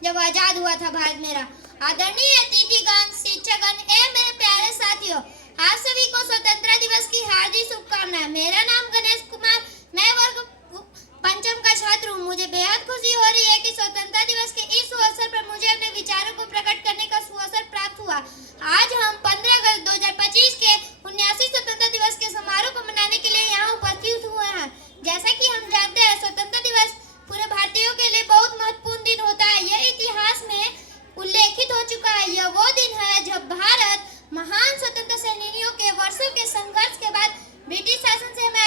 जब आजाद हुआ था भारत मेरा। आदरणीय अतिथिगण, शिक्षकगण एवं मेरे प्यारे साथियों, आप सभी को स्वतंत्रता दिवस की हार्दिक शुभकामनाएं। मेरा नाम गणेश कुमार, मैं वर्ग पंचम का छात्र हूँ। मुझे बेहद खुशी हो रही है कि स्वतंत्रता दिवस के इस अवसर पर मुझे अपने विचारों को प्रकट करने का सुअवसर प्राप्त हुआ। आज हम 15 अगस्त 2025 के 79 स्वतंत्रता दिवस के समारोह को मनाने के लिए यहाँ उपस्थित हुए हैं। जैसा कि हम जानते हैं, स्वतंत्रता दिवस पूरे भारतीयों के लिए बहुत महत्वपूर्ण दिन होता है। यह इतिहास में उल्लेखित हो चुका है। यह वो दिन है जब भारत महान स्वतंत्रता सेनानियों के वर्षों के संघर्ष के बाद ब्रिटिश शासन से हमें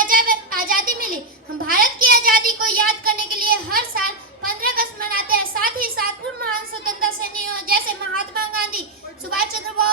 आजादी मिली। हम भारत की आजादी को याद करने के लिए हर साल 15 अगस्त मनाते हैं। साथ ही साथ पूर्व महान स्वतंत्रता सेनानियों जैसे महात्मा गांधी, सुभाष चंद्र बोस,